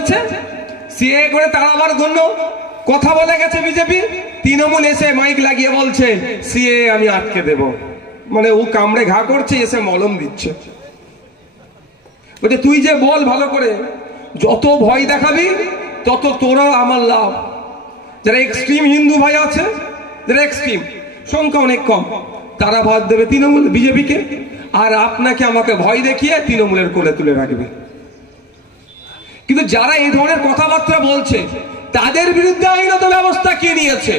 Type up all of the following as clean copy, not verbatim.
হয়েছে, সিএ করে তাড়াবার জন্য কথা বলে গেছে বিজেপি, তৃণমূল এসে মাইক লাগিয়ে বলছে সিএ আমি আটকে দেব। মানে ও কামড়ে ঘা করছে, এসে মলম দিচ্ছে। বলছে তুই যে বল ভালো করে, যত ভয় দেখাবি তত তোরা আমার লাভ। যারা এক্সট্রিম হিন্দু ভাই আছে, যারা এক্সট্রিম, সংখ্যা অনেক কম, তারা ভোট দেবে তৃণমূল বিজেপিকে, আর আপনাকে আমাকে ভয় দেখিয়ে তৃণমূলের কোলে তুলে রাখবে। কিন্তু যারা এই ধরনের কথাবার্তা বলছে তাদের বিরুদ্ধে আইনত ব্যবস্থা কে নিয়েছে?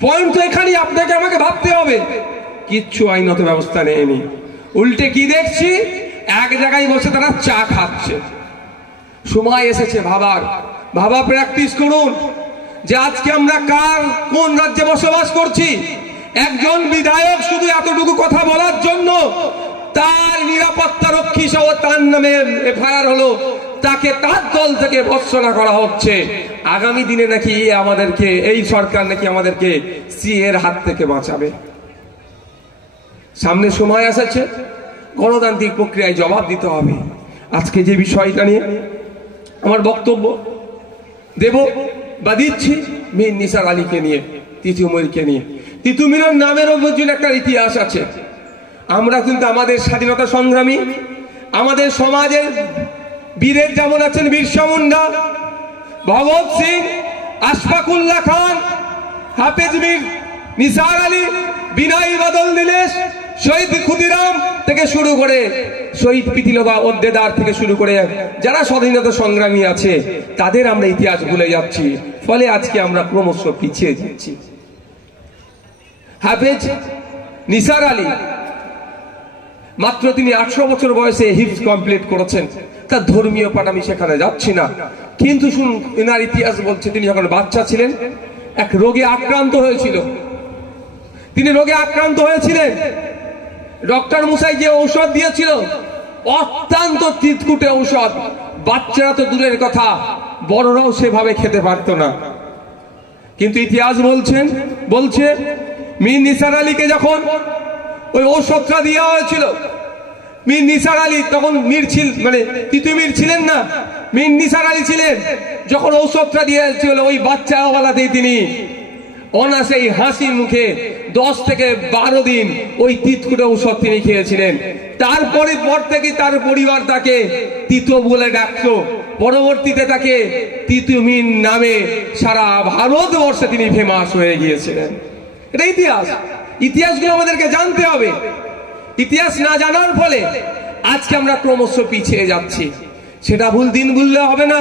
পয়েন্ট তো এখানে আপনাকে আমাকে ভাবতে হবে। কিচ্ছু আইনত ব্যবস্থা নেয়নি। উল্টে কি দেখছি, এক জায়গায় বসে তারা চা খাচ্ছে। সময় এসেছে ভাবার, ভাবা প্র্যাকটিস করুন যে আজকে আমরা কার কোন রাজ্যে বসবাস করছি। একজন বিধায়ক শুধু এতটুকু কথা বলার জন্য তার নিরাপত্তা রক্ষী সহ তার নামে এফআইআর হলো, তাকে তার দল থেকে ভর্ৎসনা করা হচ্ছে। আগামী দিনে নাকি আমাদেরকে, এই সরকার নাকি আমাদেরকে সিএর হাত থেকে বাঁচাবে। সামনে সময় এসেছে, গণতান্ত্রিক প্রক্রিয়ায় জবাব দিতে হবে। আজকে যে বিষয়টা নিয়ে আমার বক্তব্য দেব বা দিচ্ছি, মীর নিসার আলীকে নিয়ে, তিতুমিরকে নিয়ে। তিতুমিরের নামের অভিযোগ একটা ইতিহাস আছে। আমরা কিন্তু আমাদের স্বাধীনতা সংগ্রামী, আমাদের সমাজের বীরের যেমন আছেন বিরসা মুন্ডা, ভগৎ সিং, আশফাকুল্লাহ খান, হাফেজ মীর নিসার আলী, বিনয় বাদল দীনেশ, শহীদ ক্ষুদিরাম থেকে শুরু করে শহীদ প্রীতিলতা ওদ্দেদার থেকে শুরু করে যারা স্বাধীনতা সংগ্রামী আছে, তাদের আমরা ইতিহাস ভুলে যাচ্ছি। ফলে আজকে আমরা ক্রমশ পিছিয়ে যাচ্ছি। হাফেজ নিসার আলী মাত্র তিনি 18 বছর বয়সে হিফজ কমপ্লিট করেছেন। তার ধর্মীয় পাঠ আমি সেখানে যাচ্ছি না, কিন্তু শুনুন এনার ইতিহাস বলছে তিনি যখন বাচ্চা ছিলেন এক রোগে আক্রান্ত হয়েছিল। তিনি রোগে আক্রান্ত হয়েছিলেন, ডক্টর মুসাই যে ঔষধ দিয়েছিল অত্যন্ত তিতকুটে ঔষধ, বাচ্চারা তো দূরের কথা, বড়রাও সেভাবে খেতে পারতো না। কিন্তু ইতিহাস বলছে মীর নিসার আলীকে যখন ওই ঔষধটা দেওয়া হয়েছিল, মীর নিসার আলী তখন তিতুমির ছিলেন না, মীর নিসার আলী ছিলেন। যখন ঔষধটা দিয়ে হয়েছিল ওই বাচ্চাওয়ালাতেই তিনি অনাসেই হাসি মুখে 10 থেকে 12 দিন ওই তিতকুটে ঔষধ তিনি খেয়েছিলেন। তারপরে পর থেকে তার পরিবার তাকে তিতো বলে ডাকতো। পরবর্তীতে তাকে তিতুমির নামে সারা ভারতবর্ষে তিনি ফেমাস হয়ে গিয়েছিলেন। এটা ইতিহাস। ইতিহাসগুলো আমাদেরকে জানতে হবে। ইতিহাস না জানার ফলে আজকে আমরা ক্রমশ পিছিয়ে যাচ্ছি। সেটা দিন ভুললে হবে না।